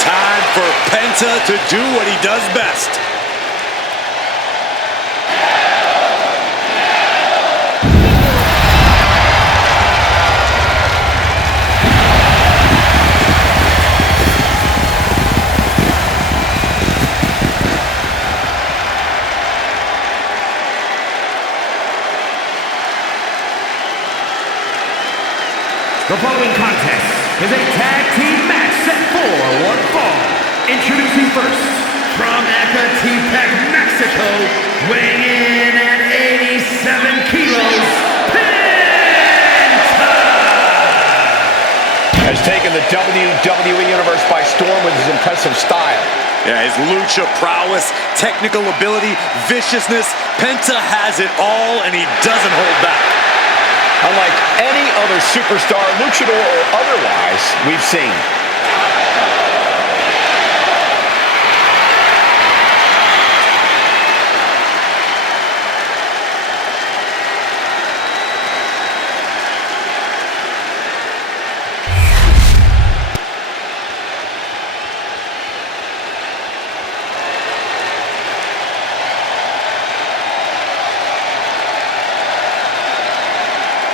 Time for Penta to do what he does best. The following contest is a tag team match set for one fall. Introducing first, from Ecatepec, Mexico, weighing in at 87 kilos, Penta! Has taken the WWE Universe by storm with his impressive style. Yeah, his lucha prowess, technical ability, viciousness. Penta has it all, and he doesn't hold back. Unlike any other superstar, luchador or otherwise, we've seen.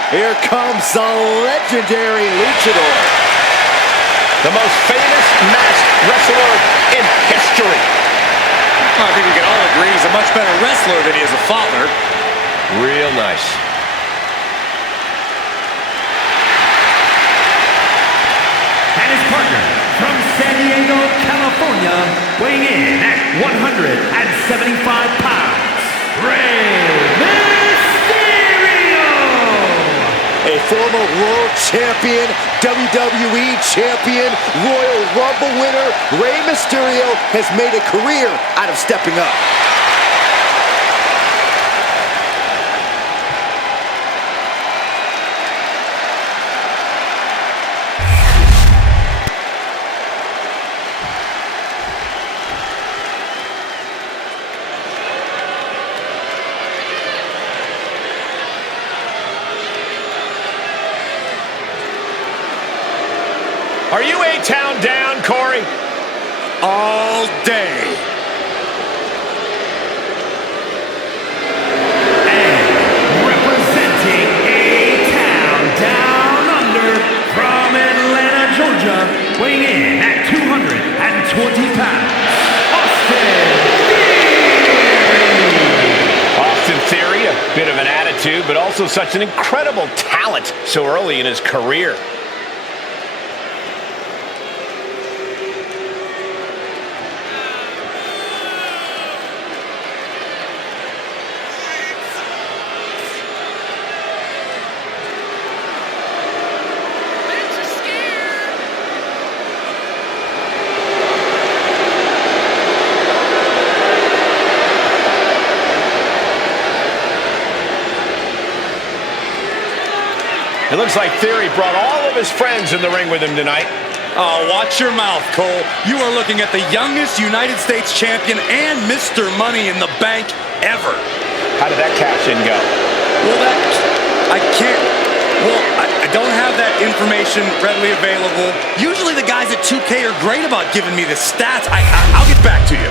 Here comes the legendary luchador. The most famous masked wrestler in history. I think we can all agree he's a much better wrestler than he is a father. Real nice. And his partner, from San Diego, California, weighing in at 175 pounds, Rey Mysterio! A former world champion, WWE champion, Royal Rumble winner, Rey Mysterio has made a career out of stepping up. Are you A-Town down, Corey? All day. And representing A-Town Down Under from Atlanta, Georgia, weighing in at 220 pounds, Austin Theory, a bit of an attitude, but also such an incredible talent so early in his career. It looks like Theory brought all of his friends in the ring with him tonight. Oh, watch your mouth, Cole. You are looking at the youngest United States champion and Mr. Money in the Bank ever. How did that cash in go? Well, I don't have that information readily available. Usually the guys at 2K are great about giving me the stats. I'll get back to you.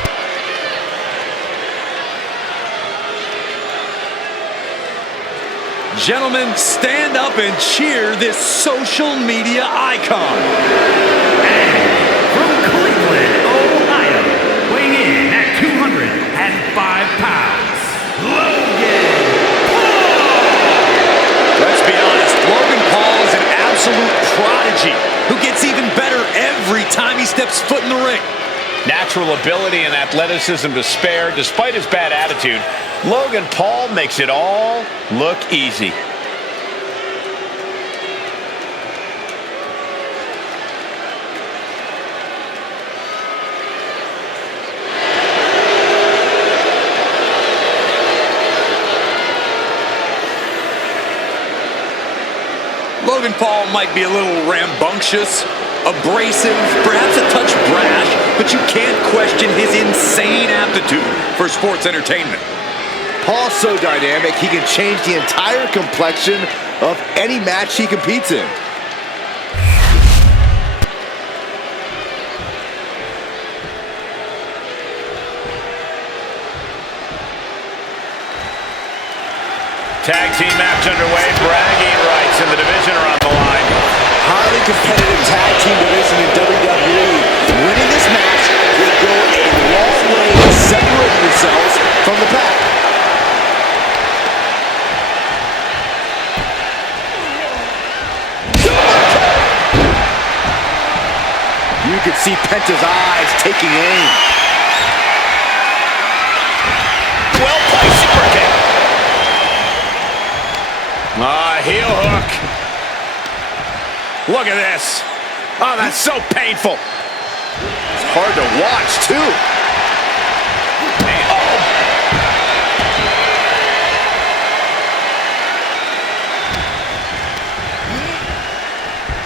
Gentlemen, stand up and cheer this social media icon. And from Cleveland, Ohio, weighing in at 205 pounds, Logan Paul! Let's be honest, Logan Paul is an absolute prodigy who gets even better every time he steps foot in the ring. Natural ability and athleticism to spare. Despite his bad attitude, Logan Paul makes it all look easy. Logan Paul might be a little rambunctious, abrasive, perhaps a touch brash, but you can't question his insane aptitude for sports entertainment. Paul's so dynamic, he can change the entire complexion of any match he competes in. Tag team match underway. Bragging rights in the division are on the line. Highly competitive tag team division in WWE. Winning this match will go a long way to separating yourselves from the pack. You can see Penta's eyes taking aim. Well-placed super kick. Heel hook. Look at this. Oh, that's so painful. It's hard to watch, too. Oh.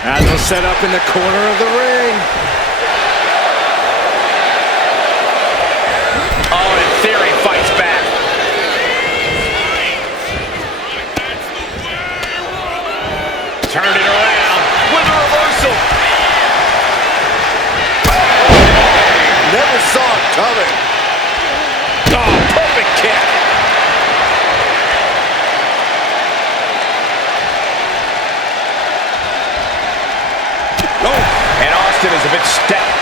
As we'll set up in the corner of the ring. Oh, in theory, fights back. Turned it around with a reversal. Never saw it coming. Oh, perfect kick. Oh. And Austin is a bit stout.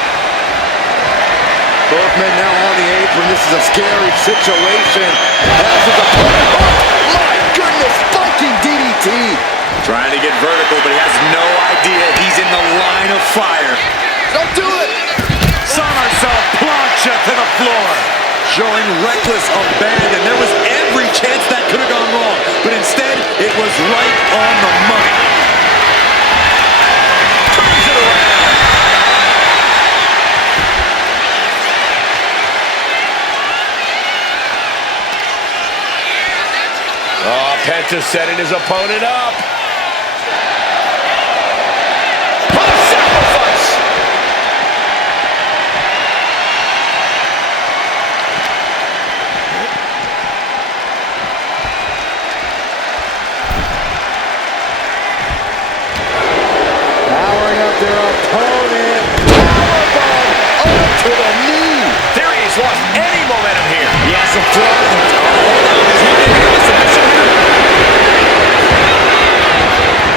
Both men now on the apron. This is a scary situation. As his opponent. Oh, my goodness. Spiking DDT. Trying to get vertical, but he has no idea he's in the line of fire. Don't do it! Somersault plancha to the floor. Showing reckless abandon. There was every chance that could have gone wrong, but instead, it was right on the money. Turns it around. Oh, Penta setting his opponent up. Lost any momentum here. He has some throw.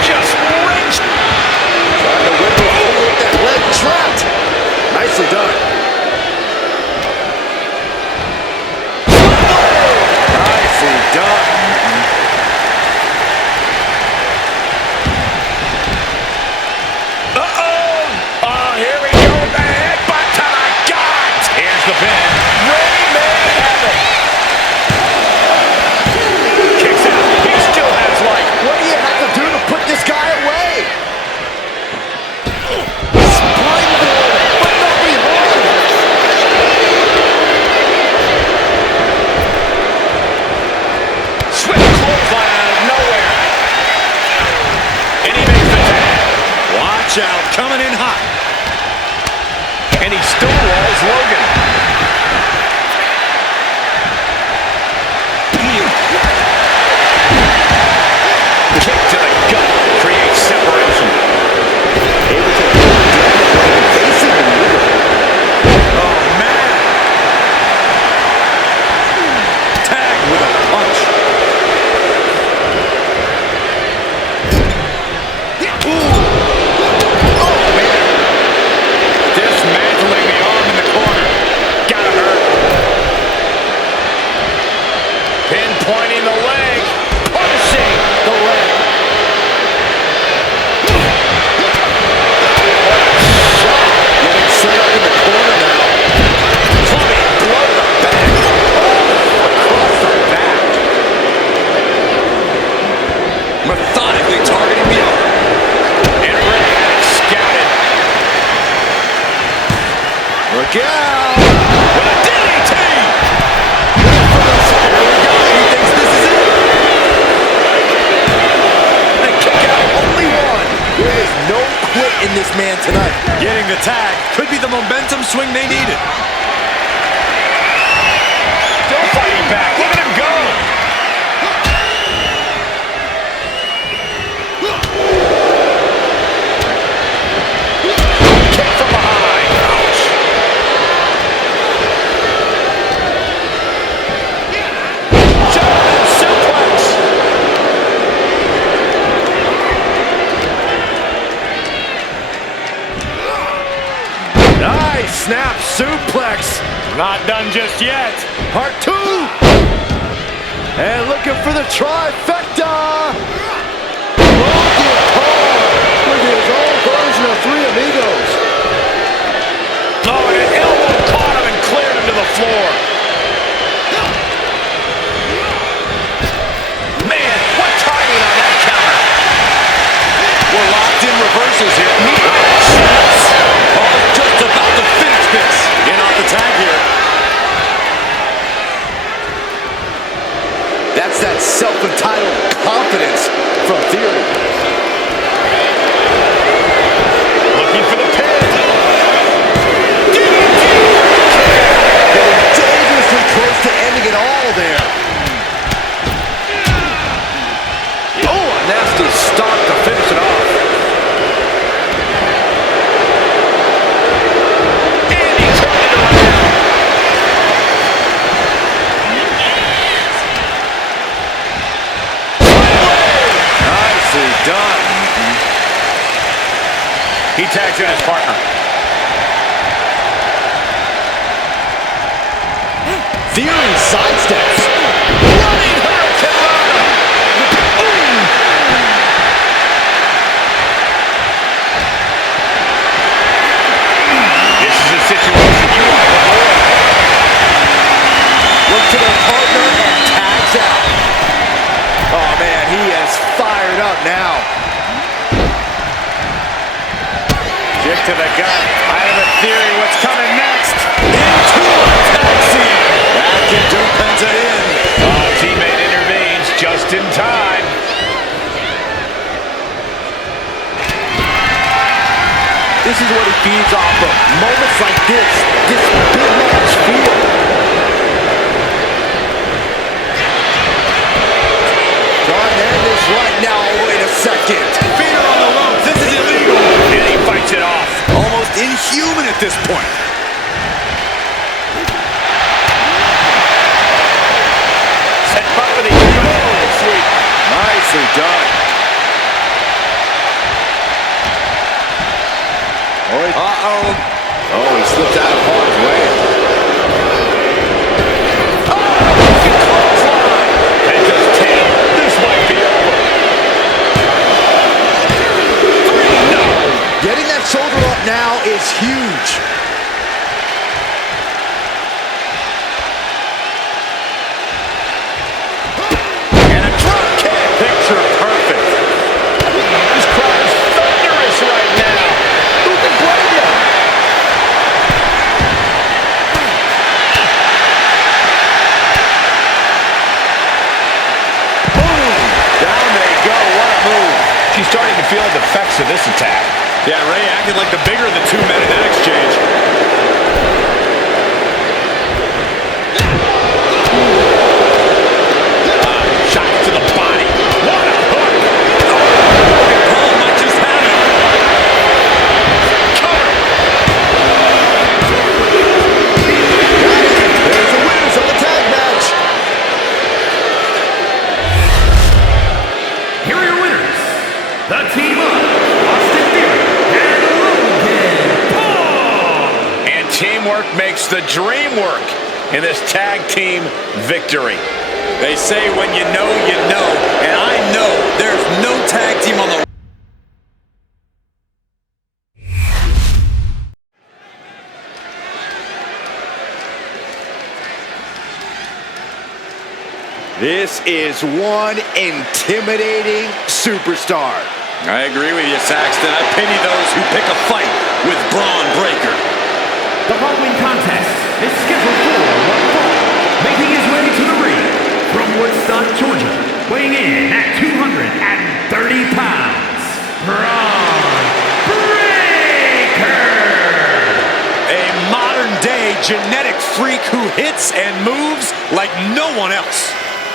Just wrenched. Trying to whip it over with that leg trapped. Nicely done. Nicely done. Uh-oh. Oh, here we go. The headbutt to the gut. Here's the pin. Out, coming in hot. And he stonewalls Logan. Kick to the gut creates separation. Oh, man. Tag with a punch. Dismantling the arm in the corner. Gotta hurt. Pinpointing the leg. Punishing the leg. Shot. Getting set up in the corner now. Clubbing blow to the back. Oh, across the back. Methodically targeting the arm. And Ray scouted. Look out! With a DDT! Here we go. He thinks this is it. And kick out, only one. There is no quit in this man tonight. Getting the tag could be the momentum swing they needed. Still fighting back. Look at him go. Kick from behind. Ouch. German suplex. Nice snap suplex. Not done just yet. Part 2. And looking for the trifecta. Logan Paul with his own version of Three Amigos. Oh, and an elbow caught him and cleared him to the floor. Man, what timing on that counter. We're locked in reversals here. Jeez. Oh, just about to finish this. In off the tag here. That's that self-entitled confidence from Theory. Looking for the pin. Getting dangerously close to ending it all there. Oh, a nasty stop to finish it off. And he turned it around. Nicely done. He tags in his partner. Theory sidesteps. Running Hurricane. This is a situation you want to avoid. Look to their partner and tags out. Oh man, he is fired up now. Kick to the gut. I have a theory what's coming next. Into a taxi. Back into Penta in. Oh, teammate intervenes just in time. This is what he feeds off of. Moments like this big match feel. Trying to end this right now. Oh, wait a second. Feet are on the ropes. This is illegal. And he fights it off. Almost inhuman at this point. Set him up with a huge sweep. Nicely done. Uh-oh. Oh, he slipped out of harm's way. Penta's 10. This might be over. 3, no. Getting that shoulder up now is huge. And a drop kick. Picture perfect. This crowd is thunderous right now. Who can blame you? Boom! Down they go. What a move. She's starting to feel the effects of this attack. Yeah, Ray acted like the bigger of the two men in that exchange. Shot to the body. What a hook. Logan Paul might just have it. Cover. There's the winners of the tag match. Here are your winners. The team of Austin Theory and Logan Paul. And teamwork makes the dream work in this tag team victory. They say when you know, and I know there's no tag team on the... This is one intimidating superstar. I agree with you, Saxton. I pity those who pick a fight with Braun Breaker. The following contest is scheduled for one fall. Making his way to the ring from Woodstock, Georgia, weighing in at 230 pounds, Braun Breaker. A modern-day genetic freak who hits and moves like no one else.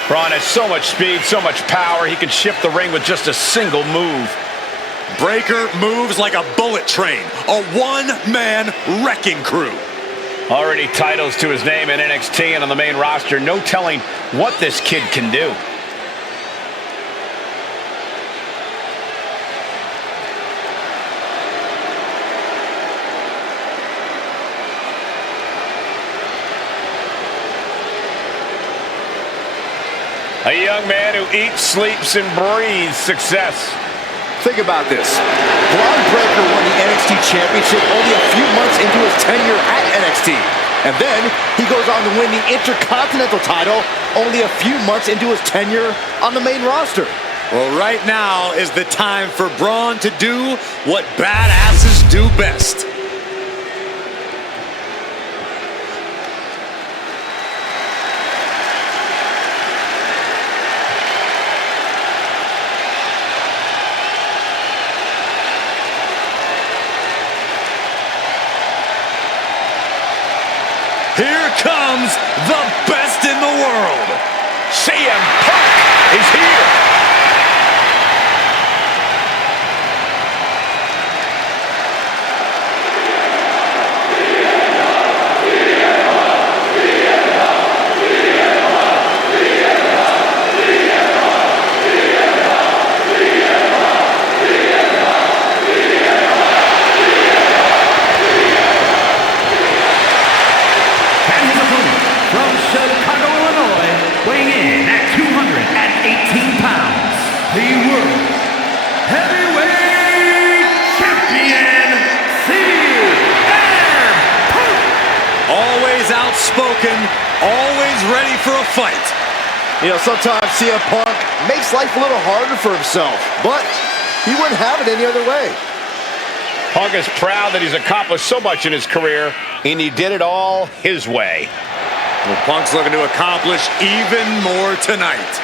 Braun has so much speed, so much power, he can shift the ring with just a single move. Breaker moves like a bullet train, a one-man wrecking crew. Already titles to his name in NXT and on the main roster. No telling what this kid can do. A young man who eats, sleeps, and breathes success. Think about this. Braun Breaker won the NXT Championship only a few months into his tenure at NXT. And then he goes on to win the Intercontinental title only a few months into his tenure on the main roster. Well, right now is the time for Braun to do what badasses do best. Here comes the best in the world. CM Punk is here. Outspoken, always ready for a fight. You know, sometimes CM Punk makes life a little harder for himself, but he wouldn't have it any other way. Punk is proud that he's accomplished so much in his career, and he did it all his way. Well, Punk's looking to accomplish even more tonight.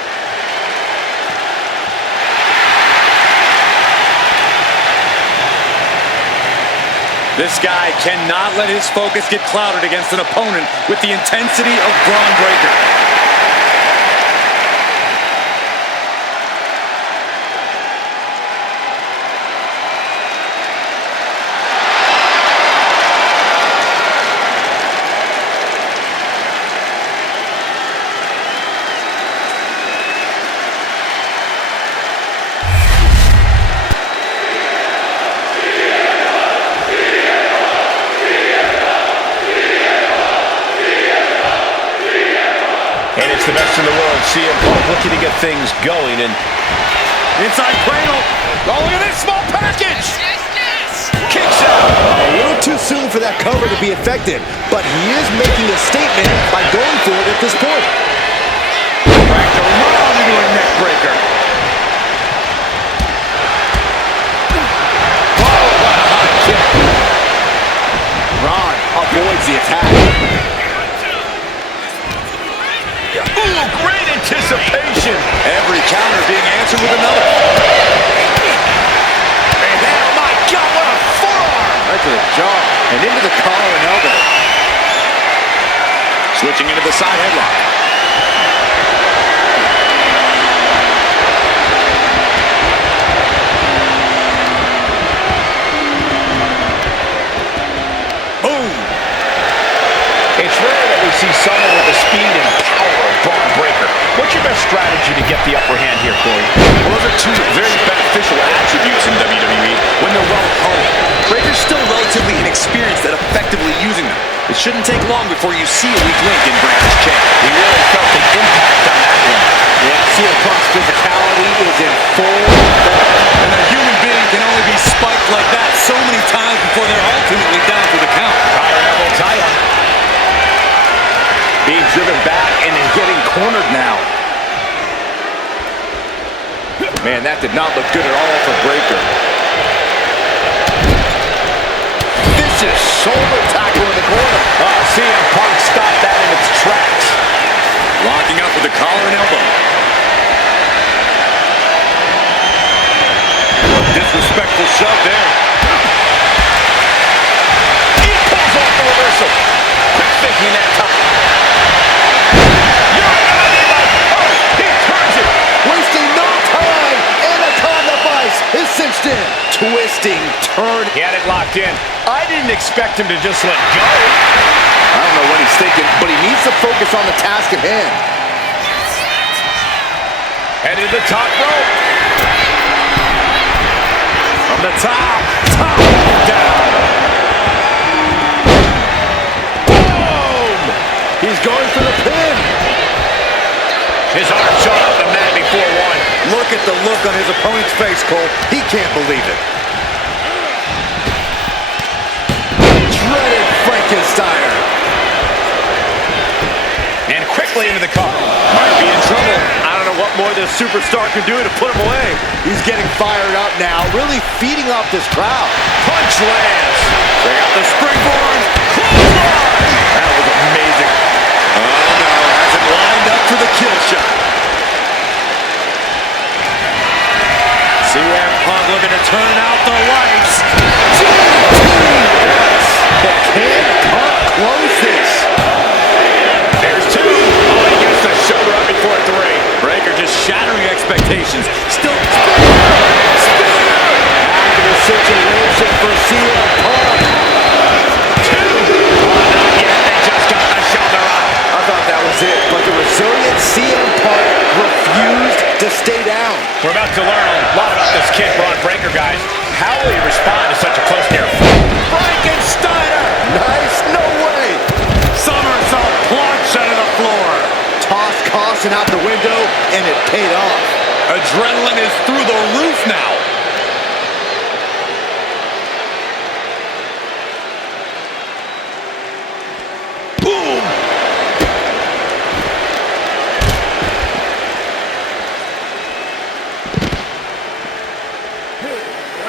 This guy cannot let his focus get clouded against an opponent with the intensity of Braun Breaker. It's the best in the world. CM Punk looking to get things going, and inside cradle. Oh, look at this small package. Kicks out. A little too soon for that cover to be effective, but he is making a statement by going for it at this point. Cracked around into a neck breaker. Oh, what a hot kick. Braun avoids the attack. Ooh, great anticipation. Every counter being answered with another. And oh my God, what a forearm. Right to the jaw and into the collar and elbow. Switching into the side headlock. Boom. It's rare that we see someone with the speed and power of Braun Breaker. What's your best strategy to get the upper hand here, Corey? Well, those are two very beneficial attributes in WWE when they're well honed. Breaker's still relatively inexperienced at effectively using them. It shouldn't take long before you see a weak link in Breaker's chain. He really felt the impact on that one. Yeah, CM Punk's physicality is in full effect. And a human being can only be spiked like that so many times before they're ultimately down for the count. Higher elbow tie-up. Being driven back and then getting cornered now. Man, that did not look good at all for Breaker. Vicious shoulder tackle in the corner. CM Punk stopped that in its tracks. Locking up with the collar and elbow. Disrespectful shove there. He pulls off the reversal. Quick thinking that time. He turns it. Wasting no time. Anaconda Vice is cinched in. Twisting, turn. He had it locked in. I didn't expect him to just let go. I don't know what he's thinking, but he needs to focus on the task at hand. Headed to the top rope. From the top down. Boom! He's going for the pin. His arm shot up Look at the look on his opponent's face, Cole. He can't believe it. Dreaded Frankensteiner. And quickly into the cover. Might be in trouble. I don't know what more this superstar can do to put him away. He's getting fired up now, really feeding off this crowd. Punch lands. Check out the springboard. Clothesline. That was amazing. Oh, no. Has him lined up for the kill shot. CM Punk looking to turn out the lights. Yes. But can Punk close this? There's two. Oh, he gets the shoulder up before 3. Breaker just shattering expectations. Still. Back in the situation for CM Punk. 2. Oh, not yet. They just got the shoulder up. I thought that was it, but the resilient CM Punk refused to stay down. We're about to learn a lot about this kid, Braun Breaker, guys. How will he respond to such a close near fight? Frankensteiner. Nice, no way. Somersault plunge out of the floor. Toss caution out the window, and it paid off. Adrenaline is through the roof now. Boom.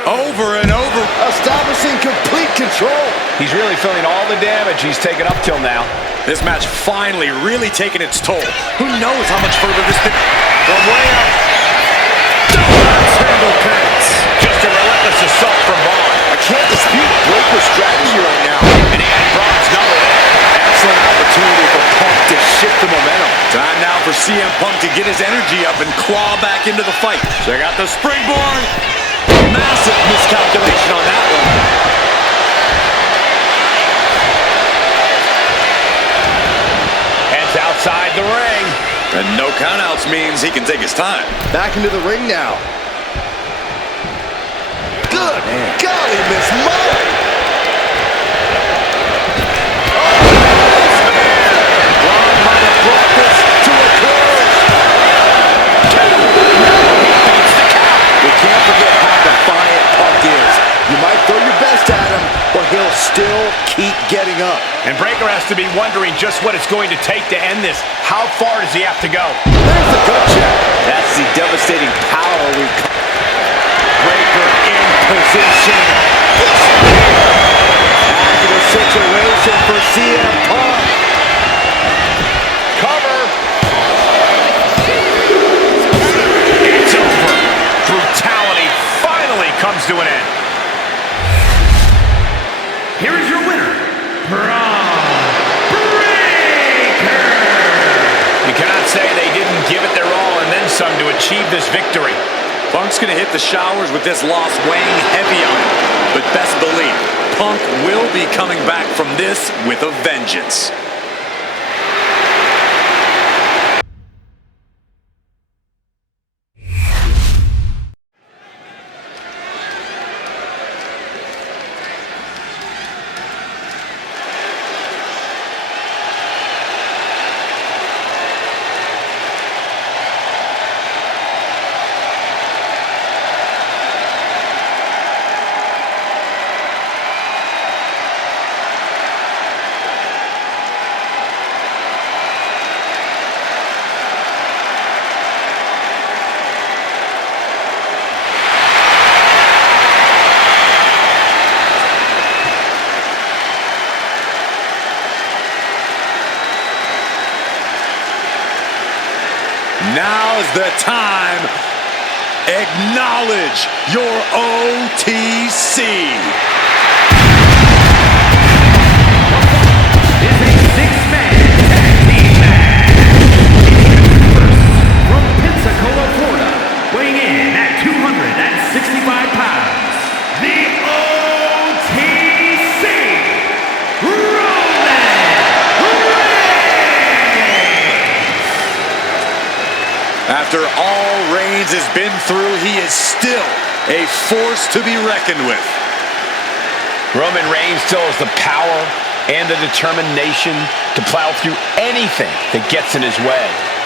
Over and over. Establishing complete control. He's really feeling all the damage he's taken up till now. This match finally really taking its toll. Who knows how much further this thing... From way up. Handle connects. Just a relentless assault from Braun. I can't dispute Breaker's strategy right now. And he had Braun's number there. Excellent opportunity for Punk to shift the momentum. Time now for CM Punk to get his energy up and claw back into the fight. Check out the springboard. Massive miscalculation on that one. Heads outside the ring. And no countouts means he can take his time. Back into the ring now. Good golly, Miss Molly. Braun might have brought this to a close. We can't forget how defiant Punk is. You might throw your best at him, but he'll still keep getting up. And Breaker has to be wondering just what it's going to take to end this. How far does he have to go? There's the gut check. That's the devastating power we've... Breaker in position. Back in the situation for CM Punk. Cover. It's over. Brutality finally comes to an end. Here is your winner, Braun Breaker. You cannot say they didn't give it their all and then some to achieve this victory. Punk's gonna hit the showers with this loss weighing heavy on him. But best believe, Punk will be coming back from this with a vengeance. Now's the time. Acknowledge your OTC. Is a six-man tag team match. First, from Pensacola, Florida, weighing in at 265 pounds, the OTC, Roman Reigns. After all Reigns has been through, he is still a force to be reckoned with. Roman Reigns still has the power and the determination to plow through anything that gets in his way.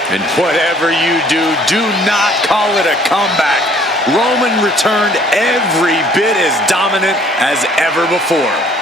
And whatever you do, do not call it a comeback. Roman returned every bit as dominant as ever before.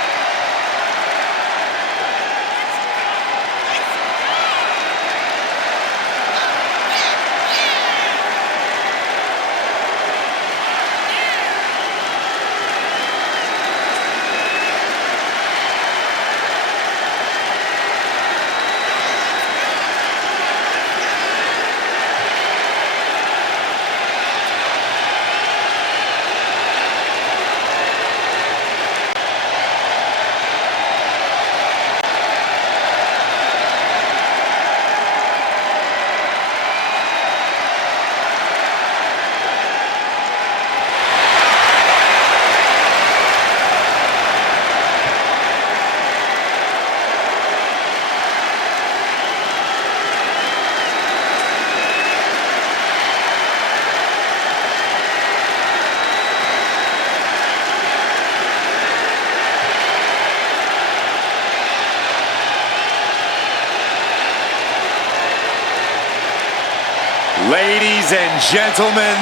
Ladies and gentlemen,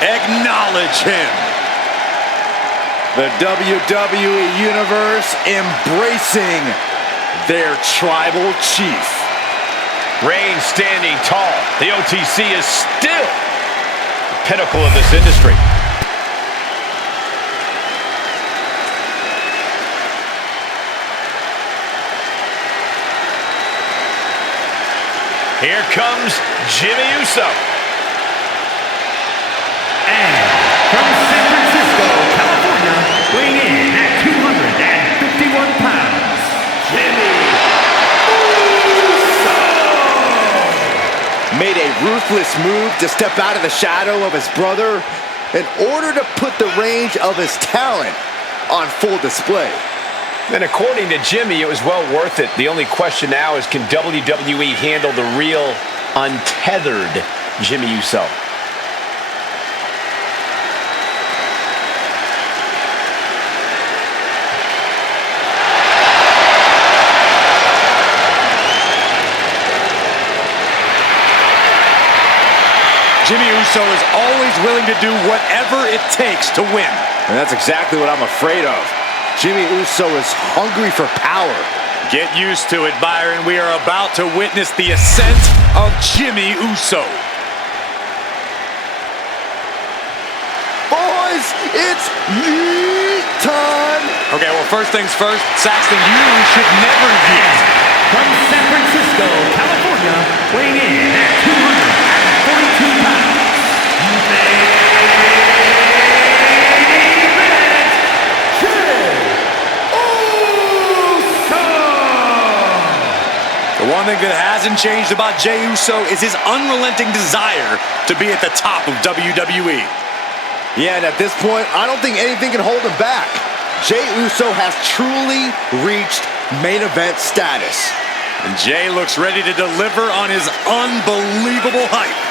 acknowledge him. The WWE Universe embracing their tribal chief. Reigns standing tall. The OTC is still the pinnacle of this industry. Here comes Jimmy Uso. And from San Francisco, California, weighing in at 251 pounds, Jimmy Uso! Made a ruthless move to step out of the shadow of his brother in order to put the range of his talent on full display. And according to Jimmy, it was well worth it. The only question now is, can WWE handle the real, untethered Jimmy Uso? Jimmy Uso is always willing to do whatever it takes to win. And that's exactly what I'm afraid of. Jimmy Uso is hungry for power. Get used to it, Byron. We are about to witness the ascent of Jimmy Uso. Boys, it's yeet time. Okay, well, first things first, Saxton, you should never yeet. From San Francisco, California, weighing in at 242 pounds, The one thing that hasn't changed about Jey Uso is his unrelenting desire to be at the top of WWE. Yeah, and at this point, I don't think anything can hold him back. Jey Uso has truly reached main event status. And Jey looks ready to deliver on his unbelievable hype.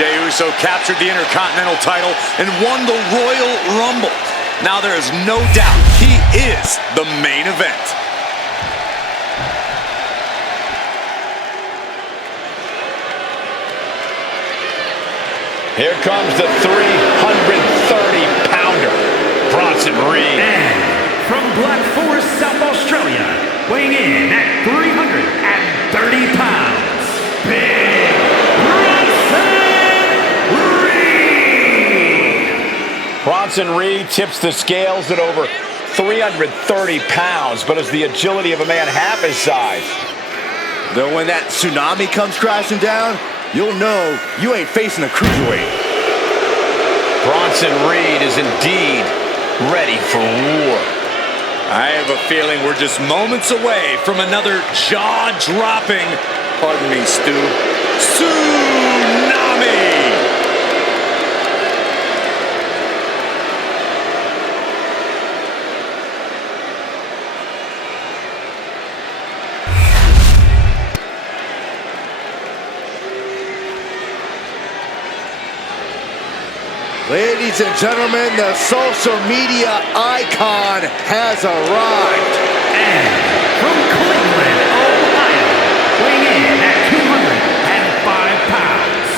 Jey Uso captured the Intercontinental title and won the Royal Rumble. Now there is no doubt he is the main event. Here comes the 330-pounder, Bronson Reed. And from Black Forest, South Australia, weighing in at 330 pounds, Big Bronson Reed tips the scales at over 330 pounds, but has the agility of a man half his size. Though when that tsunami comes crashing down, you'll know you ain't facing a cruiserweight. Bronson Reed is indeed ready for war. I have a feeling we're just moments away from another jaw-dropping, pardon me, Stu, tsunami! Ladies and gentlemen, the social media icon has arrived. And from Cleveland, Ohio, weighing in at 205 pounds,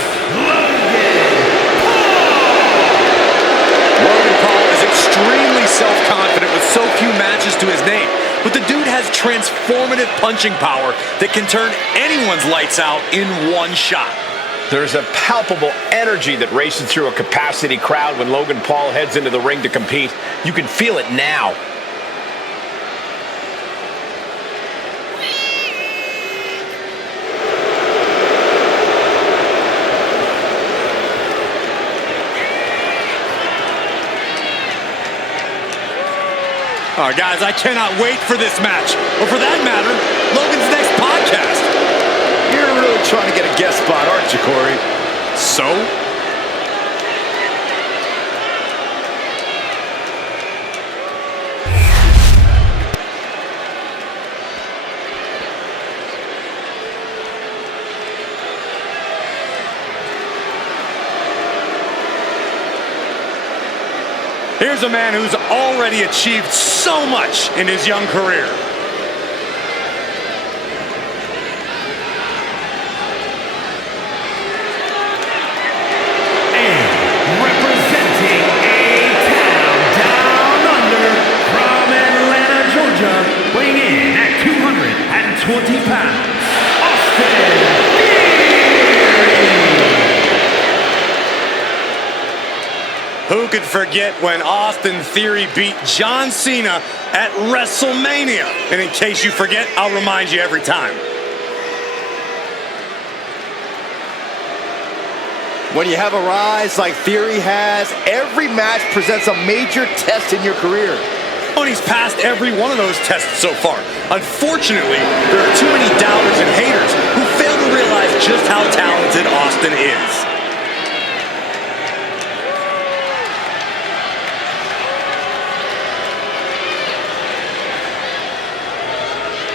Logan Paul is extremely self-confident with so few matches to his name. But the dude has transformative punching power that can turn anyone's lights out in one shot. There's a palpable energy that races through a capacity crowd when Logan Paul heads into the ring to compete. You can feel it now. Guys, I cannot wait for this match. Or for that matter, Logan's next podcast. You're really trying to get a guest spot, aren't you, Corey? So? Here's a man who's already achieved so much in his young career. weighing in at 220 pounds, Austin Theory! Who could forget when Austin Theory beat John Cena at WrestleMania? And in case you forget, I'll remind you every time. When you have a rise like Theory has, every match presents a major test in your career. And he's passed every one of those tests so far. Unfortunately, there are too many doubters and haters who fail to realize just how talented Austin is.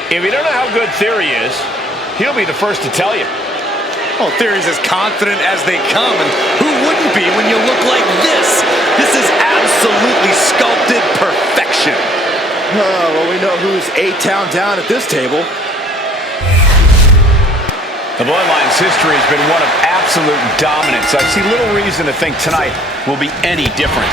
If you don't know how good Theory is, he'll be the first to tell you. Well, Theory's as confident as they come, and who wouldn't be when you look like this? This is absolutely sculpted perfection. Oh, well, we know who's A-Town down at this table. The Bloodline's history has been one of absolute dominance. I see little reason to think tonight will be any different.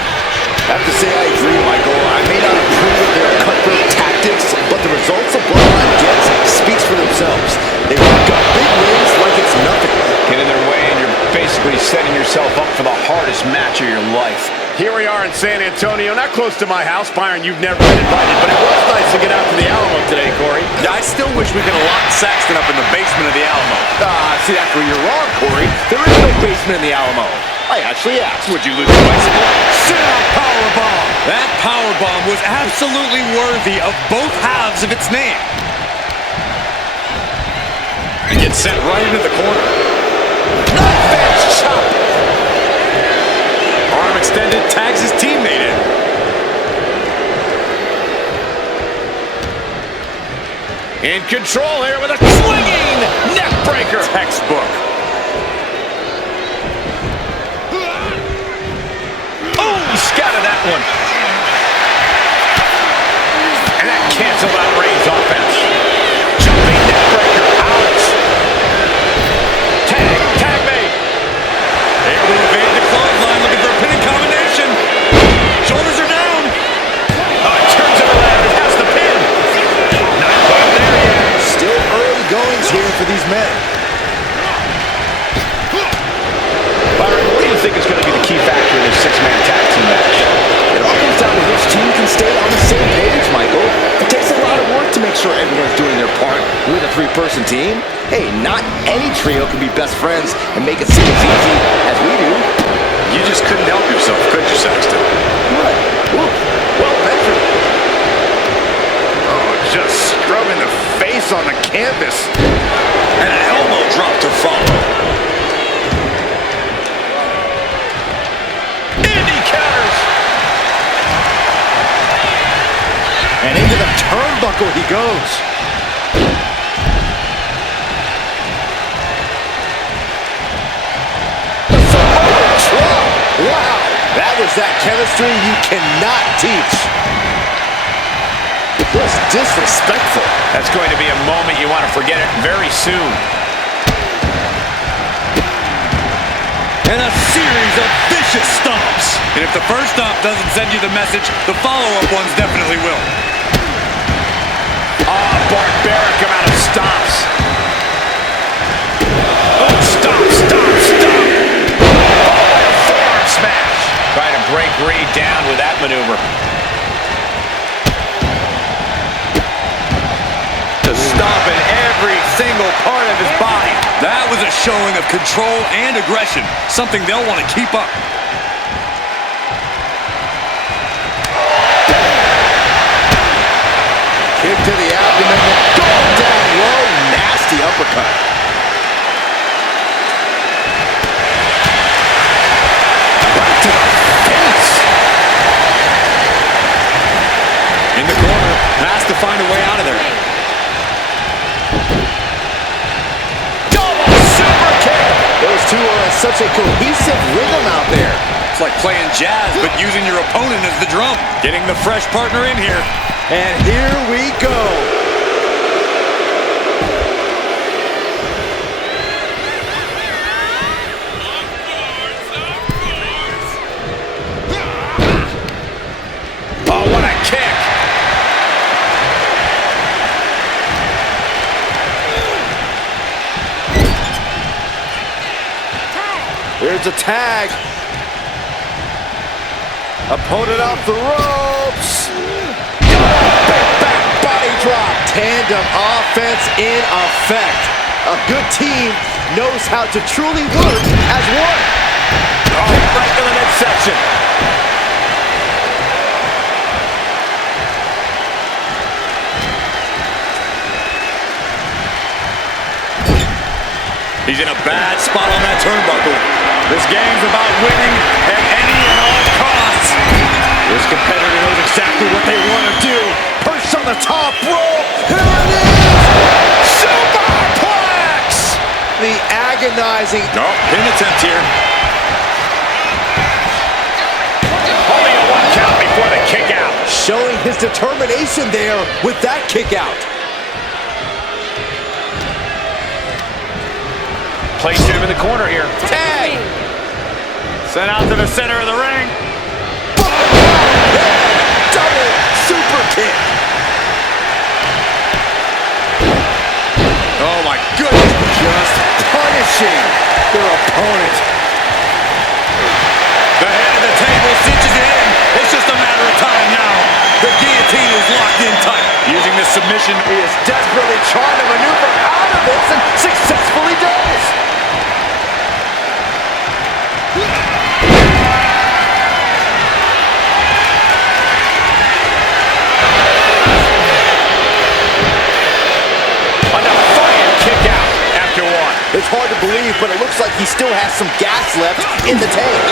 I have to say I agree, Michael. I may not approve of their cutthroat tactics, but the results the Bloodline gets speaks for themselves. They rack up big wins like it's nothing. Get in their way and you're basically setting yourself up for the hardest match of your life. Here we are in San Antonio, not close to my house. Byron, you've never been invited, but it was nice to get out to the Alamo today, Corey. I still wish we could have locked Saxton up in the basement of the Alamo. See, that's where you're wrong, Corey. There is no basement in the Alamo. I actually asked. Would you lose your bicycle? Sit-out powerbomb! That powerbomb was absolutely worthy of both halves of its name. He gets sent right into the corner. Knife-edge chop! Arm extended, tags his teammate in. In control here with a swinging neck breaker. Textbook. Oh, he scouted that one. And that canceled out Ray's offense. Jumping neck breaker. Ouch. Tag made. Able to evade the clothesline, looking for a pinning combination. Shoulders are down. Turns it around and has the pin. Not quite there yet. Still early goings here for these men. Byron, what do you think is going to be the key factor in this six-man tag team match? It all comes down to which team can stay on the same page, Michael. It takes a lot of work to make sure everyone's doing their part with a three-person team? Hey, not any trio can be best friends and make it seem as easy as we do. You just couldn't help yourself, could you, Saxton? What? Ooh, well measured. Oh, just scrubbing the face on the canvas. And an elbow drop to follow. And he counters. And into the turnbuckle he goes. Wow, that was that chemistry you cannot teach. Just disrespectful. That's going to be a moment you want to forget it very soon. And a series of vicious stomps. And if the first stomp doesn't send you the message, the follow-up ones definitely will. Oh, barbaric amount of stomps. Oh, stomp, stomp, stomp. Forearm smash. Trying to break Reed down with that maneuver. Just stomping every single part of his body. That was a showing of control and aggression, something they'll want to keep up. Kick to the abdomen, going down low, nasty uppercut. Right to the face. In the corner, has to find a way out of there. Double super kick. Those two are in such a cohesive rhythm out there. It's like playing jazz, but using your opponent as the drum. Getting the fresh partner in here. And here we go. Oh, what a kick. There's a tag. Opponent off the ropes. Back body drop. Tandem offense in effect. A good team knows how to truly work as one. Oh, right to the midsection. He's in a bad spot on that turnbuckle. This game's about winning at any and all costs. This competitor knows exactly what they want to do. Perched on the top rope. Here it is. Superplex. The agonizing. No, pin attempt here. Only a 1 count before the kick out. Showing his determination there with that kick out. Placed him in the corner here. Tag. Sent out to the center of the ring. Double super kick. Oh my goodness. Just punishing their opponent. The head of the table cinches it in. It's just a matter of time now. The guillotine is locked in tight. Using this submission, He is desperately trying to maneuver out of this and successfully does. A defiant kick out after 1. It's hard to believe, but it looks like he still has some gas left in the tank.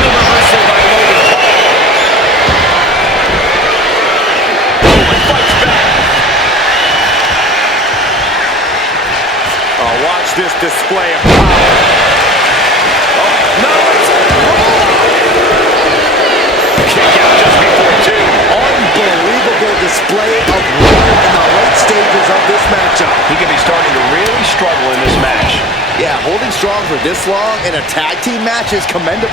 Reversal by Logan Paul. Oh, and fights back. oh, watch this display of power. Oh, no, it's Kick out just before 2. Unbelievable display of work in the late stages of this matchup. He could be starting to really struggle in this match. Yeah, holding strong for this long in a tag team match is commendable.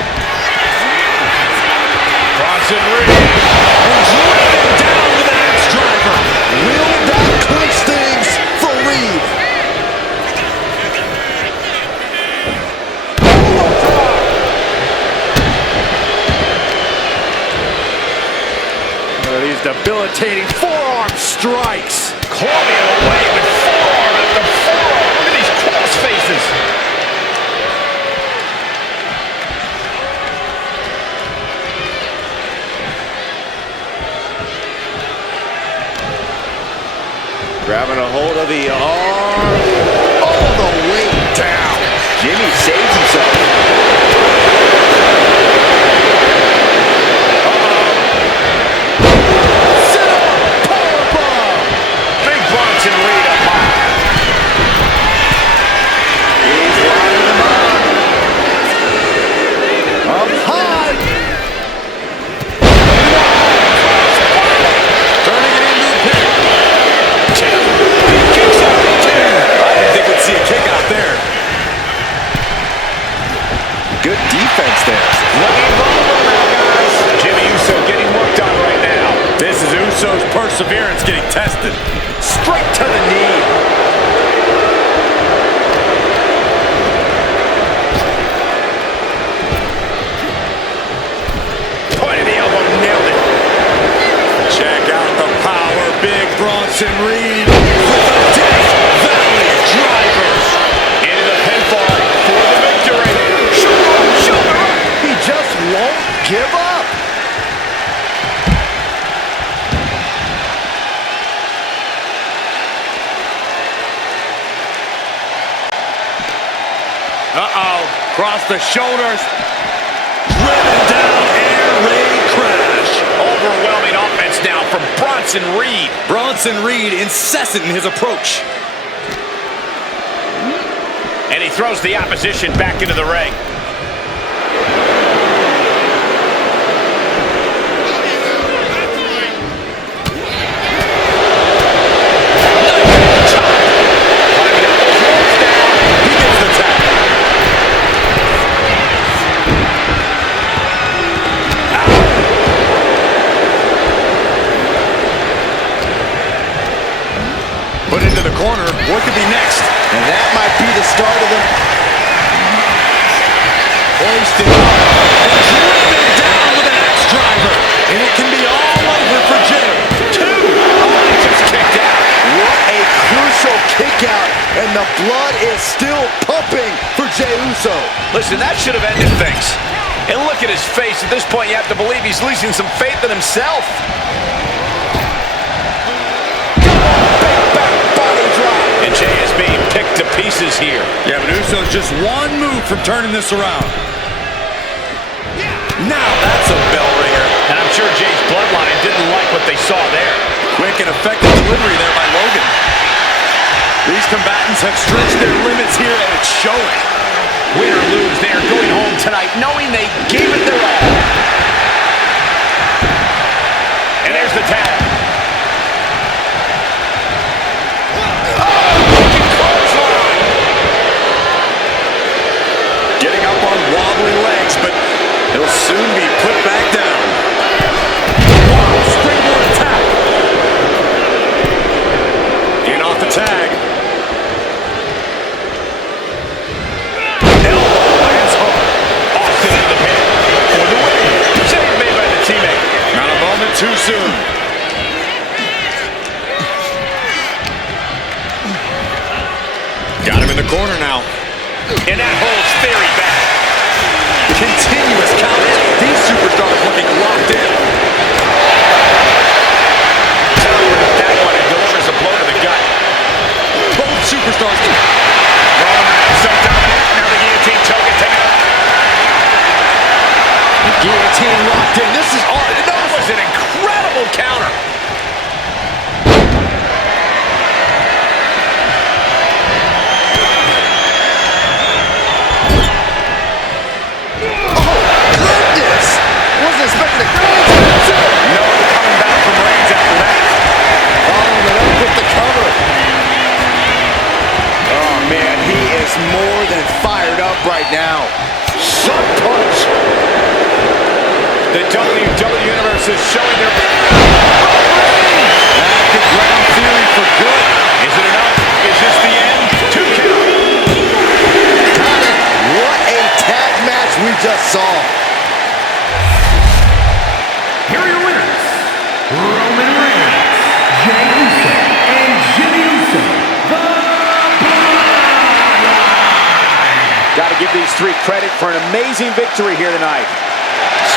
Bronson Reed. and driven down with an axe driver. Will that clinch things for Reed? debilitating forearm strikes. Clawing away with forearm after forearm. Look at these cross faces. Grabbing a hold of the arm. All the way down. Jimmy saves himself. Sit up. Powerbomb. Big Bronson Reed up high. He's lining him up. Up high. Turning it into a pin. Kicks out at 2. I didn't think we'd see a kick out there. Good defense there. Looking vulnerable now, guys. Jimmy Uso getting worked on right now. This is Uso's perseverance getting tested. Straight to the knee. Point of the elbow, nailed it. Check out the power, big Bronson Reed with a Death Valley driver. Into the pinfall for the victory. Shoulder up. He just won't give up. Uh-oh, cross the shoulders. Driven down, air raid crash. Overwhelming offense now from Bronson Reed. Bronson Reed incessant in his approach. And he throws the opposition back into the ring. He gets the tap. Put into the corner. What could be next? And that might be the start of the... Hoisted up and driven down with an axe driver. And it can be all over for Jay. 2. Oh, he just kicked out. What a crucial kick out. And the blood is still pumping for Jey Uso. Listen, that should have ended things. And look at his face. At this point, you have to believe he's losing some faith in himself. Big back body drop. And Jay is being picked to pieces here. Yeah, but Uso's just one move from turning this around. Now that's a bell ringer. And I'm sure Jay's bloodline didn't like what they saw there. Quick and effective delivery there by Logan. These combatants have stretched their limits here, and it's showing. Win or lose, they are going home tonight knowing they gave it their all. And there's the tap. Getting up on wobbly legs, but he'll soon be put back down. Wow, springboard attack. In off the tag. Elbow lands hard. Austin into the pin for the win. Save made by the teammate. Not a moment too soon. Got him in the corner now. And that holds Theory back. Continuous counters. These superstars looking locked in. That one, it delivers a blow to the gut. Both superstars. Roman Reigns so dominant. Now the guillotine choke and take it up. The guillotine locked in. This is all. That was an incredible counter. Goodness! Wasn't expecting a No coming back from Reigns after that. following it up with the cover. Oh man, he is more than fired up right now. Shot punch. The WWE Universe is showing their... That could ground Theory for good. Is it enough? Is this the end? 2 count. Got it. What a tag match we just saw. Here are your winners, Roman give these three credit for an amazing victory here tonight.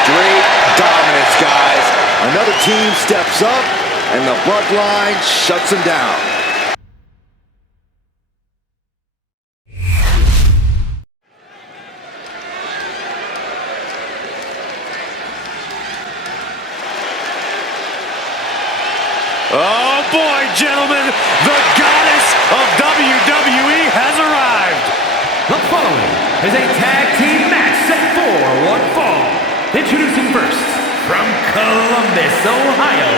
Straight dominance, guys. Another team steps up, and the bloodline shuts them down. Oh boy, gentlemen, the goddess of WWE has arrived. The following is a tag team match set for one fall. Introducing first, from Columbus, Ohio,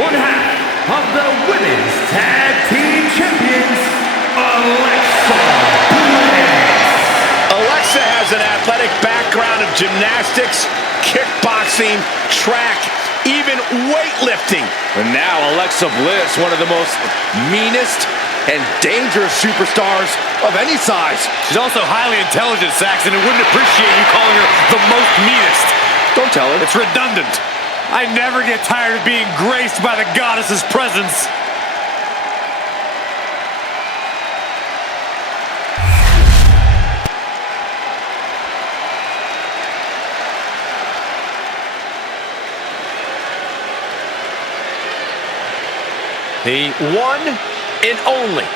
one half of the Women's Tag Team Champions, Alexa Bliss. Alexa has an athletic background of gymnastics, kickboxing, track, even weightlifting. And now Alexa Bliss, one of the most meanest and dangerous superstars of any size. She's also highly intelligent, Saxon, and wouldn't appreciate you calling her the most meanest. Don't tell her. It's redundant. I never get tired of being graced by the goddess's presence. The one and only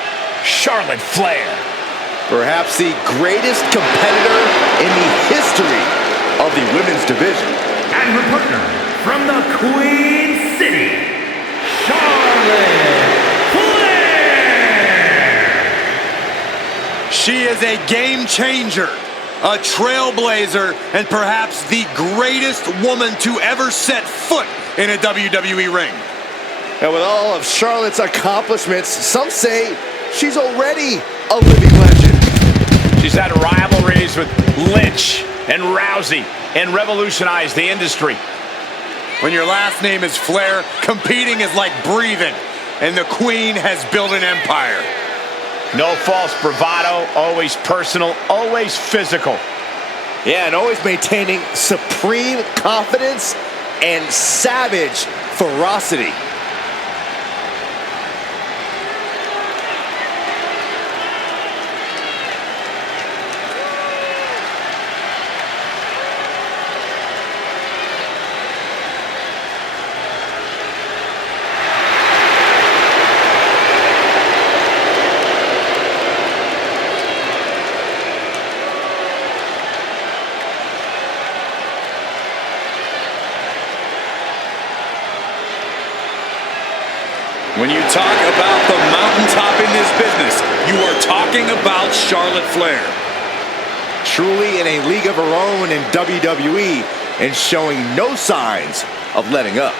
Charlotte Flair. Perhaps the greatest competitor in the history of the women's division. And her partner from the Queen City, Charlotte Flair. She is a game changer, a trailblazer, and perhaps the greatest woman to ever set foot in a WWE ring. And with all of Charlotte's accomplishments, some say she's already a living legend. She's had rivalries with Lynch and Rousey and revolutionized the industry. When your last name is Flair, competing is like breathing, and the Queen has built an empire. No false bravado, always personal, always physical. Yeah, and always maintaining supreme confidence and savage ferocity. When you talk about the mountaintop in this business, you are talking about Charlotte Flair. Truly in a league of her own in WWE and showing no signs of letting up.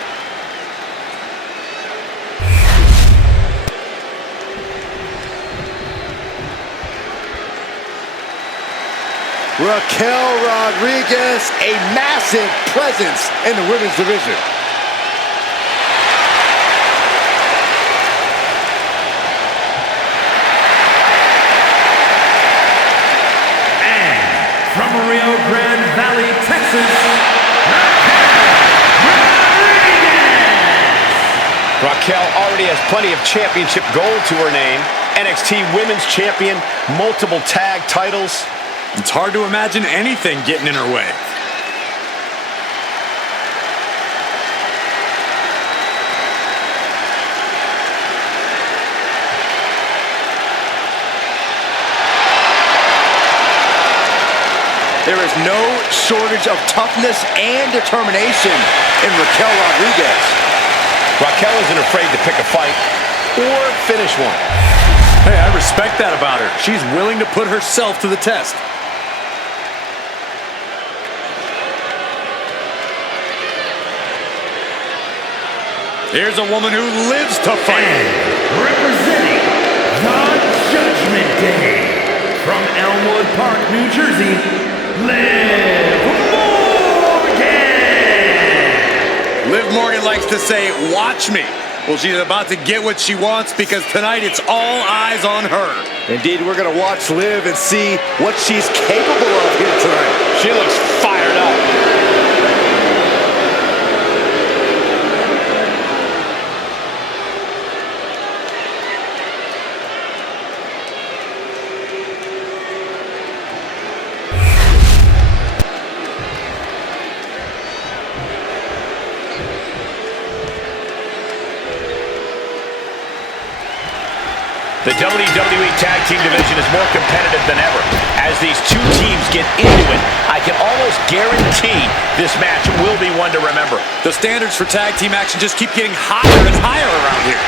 Raquel Rodriguez, a massive presence in the women's division. From Rio Grande Valley, Texas, Raquel already has plenty of championship gold to her name. NXT Women's Champion, multiple tag titles. It's hard to imagine anything getting in her way. There is no shortage of toughness and determination in Raquel Rodriguez. Raquel isn't afraid to pick a fight or finish one. Hey, I respect that about her. She's willing to put herself to the test. Here's a woman who lives to fight. And representing the Judgment Day from Elmwood Park, New Jersey, Liv Morgan! Liv Morgan likes to say, watch me. Well, she's about to get what she wants because tonight it's all eyes on her. Indeed, we're going to watch Liv and see what she's capable of here tonight. She looks fired up. The WWE Tag Team division is more competitive than ever. As these two teams get into it, I can almost guarantee this match will be one to remember. The standards for tag team action just keep getting higher and higher around here.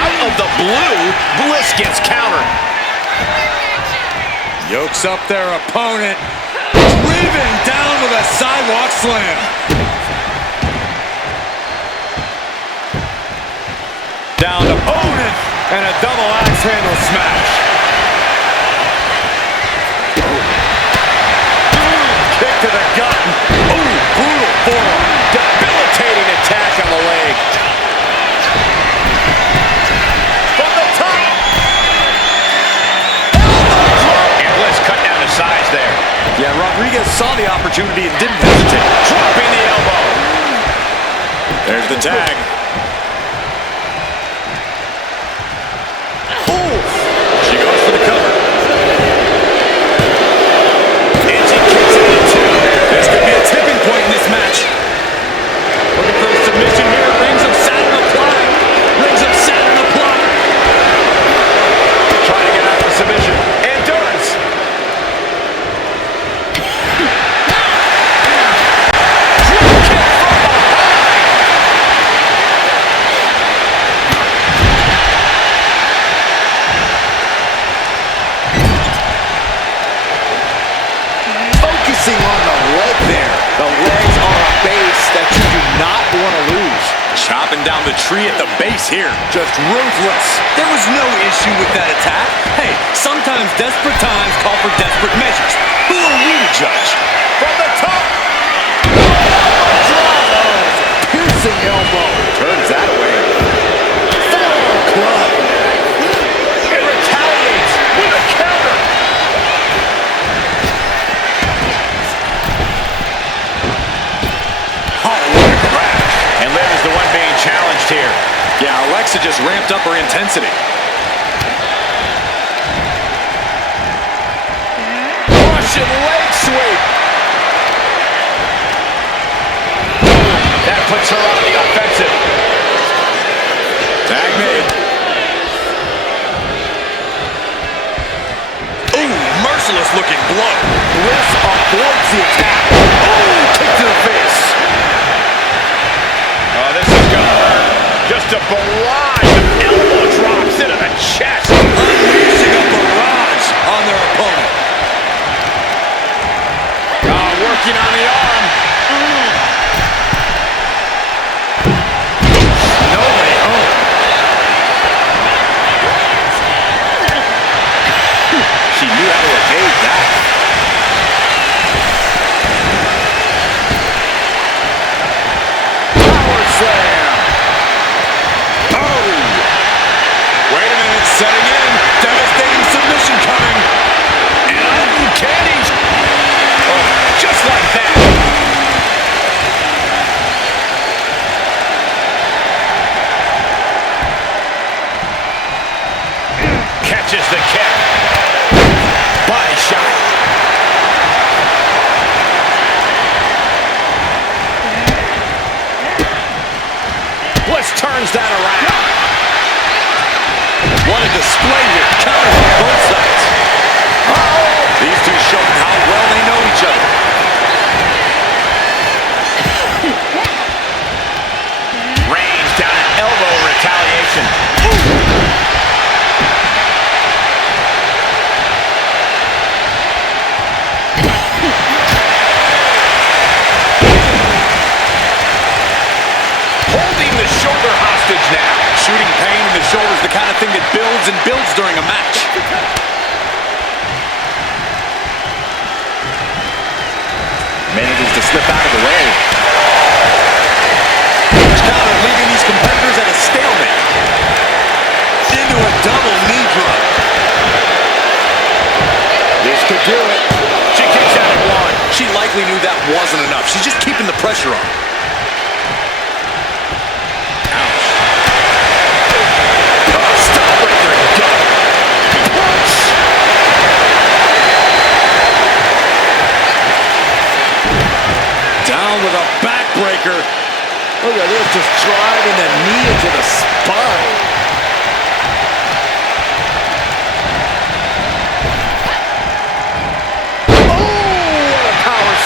Out of the blue, Bliss gets countered. Yokes up their opponent, driven down with a sidewalk slam. Down opponent, and a double axe handle smash. Kick to the gut. Ooh, brutal forearm. Debilitating attack on the leg. From the top. And Bliss cut down to size there. Yeah, Rodriguez saw the opportunity and didn't hesitate. Dropping the elbow. There's the tag. She goes for the cover. And she kicks it in two. This could be a tipping point in this match. Looking for the submission here. Rings of Saturn applied. Rings of Saturn applied. Trying to get out of the submission. And does. Focusing on the leg there. The legs are a base that you do not want to lose. Chopping down the tree at the base here. Just ruthless. There was no issue with that attack. Hey, sometimes desperate times call for desperate measures. Who are we to judge? From the top. Piercing elbow. Turns that away. Forearm club. And retaliates with a counter. And Liv is the one being challenged here. Yeah, Alexa just ramped up her intensity. Russian leg sweep. That puts her on the offensive. Tag made. Ooh, merciless looking blow. Bliss avoids the attack. Oh, kick to the face. Oh, this is gonna hurt. Just a barrage of elbow drops into the chest. Unleashing a barrage on their opponent. Oh, working on the arm. Nobody home. She knew how to evade that. Power slam. Oh. Wait a minute, setting in. Devastating submission coming. And uncanny. Oh, just like that. Catches the kick. Body shot. Bliss turns that around. What a display here. Counters on both sides. These two showing how well they know each other. Rains down an elbow retaliation. Holding the shoulder hostage now. Shooting pain in the shoulder is the kind of thing that builds and builds during a match. Manages to slip out of the way. Huge counter leaving these competitors at a stalemate. Into a double knee drop. This could do it. She kicks out at one. She likely knew that wasn't enough. She's just keeping the pressure on. Down with a backbreaker. Look at this, just driving the knee into the spine.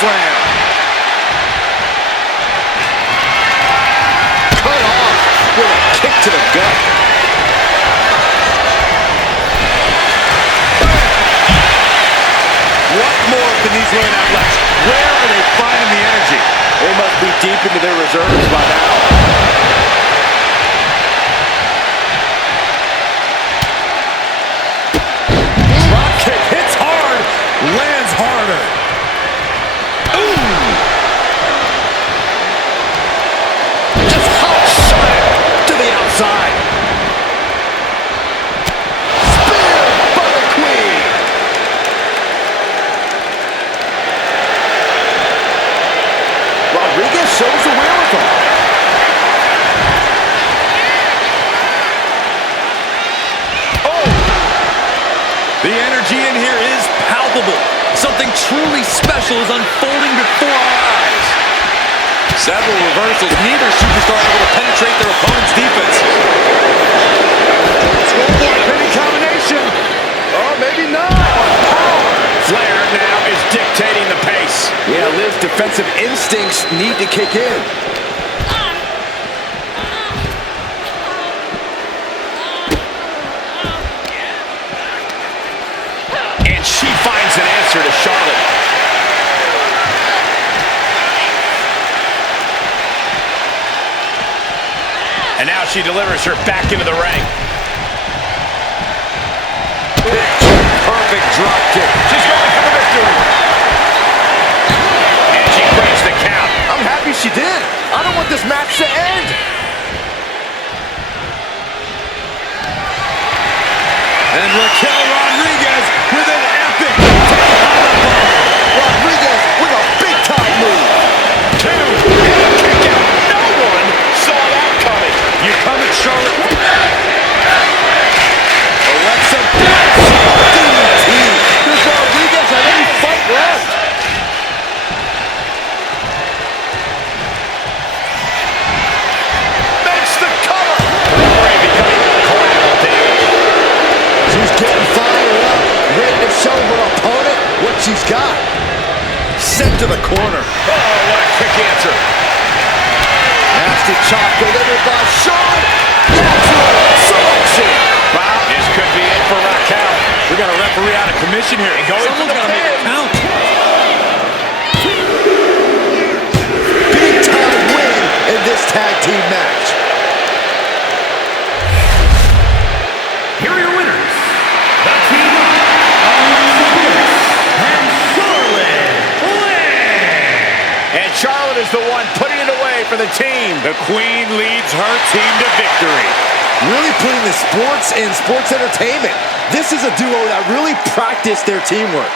slam. Cut off with a kick to the gut. What more can these learn out left? Where are they finding the energy? They must be deep into their reserves by now. Drop kick hits hard, lands harder. Ooh! Just hot shot to the outside. Spear by the Queen. Rodriguez shows the wherewithal. The energy in here is palpable. Something truly special is unfolding before our eyes. Several reversals, neither superstar able to penetrate their opponent's defense. Scoreboard pinning combination. Oh, maybe not. Power. Flair now is dictating the pace. Yeah, Liv's defensive instincts need to kick in. And she finds an answer to Charlotte. And now she delivers her back into the ring. Perfect drop kick. She's going for the victory. And she breaks the count. I'm happy she did. I don't want this match to end. And Raquel Rodriguez with an epic Rodriguez with a big-time move. Two. And a kick out. No one saw that coming. You coming, Charlotte? Alexa Bliss. DDT. Does Rodriguez have any fight left? Makes the cover. Ray becoming collateral damage. She's getting fired up, ready to show her opponent what she's got. Sent to the corner. Oh, what a quick answer. Nasty chop delivered by Sean. Natural selection. Wow, this could be it for Raquel. We got a referee out of commission here. And going for Someone's the got to make pin. it count. Big-time win in this tag team match. Here are your winners, the team of Alexa Bliss and Charlotte Flair. And Charlotte is the one putting it away for the team. The Queen leads her team to victory. Really putting the sports in sports entertainment. This is a duo that really practiced their teamwork.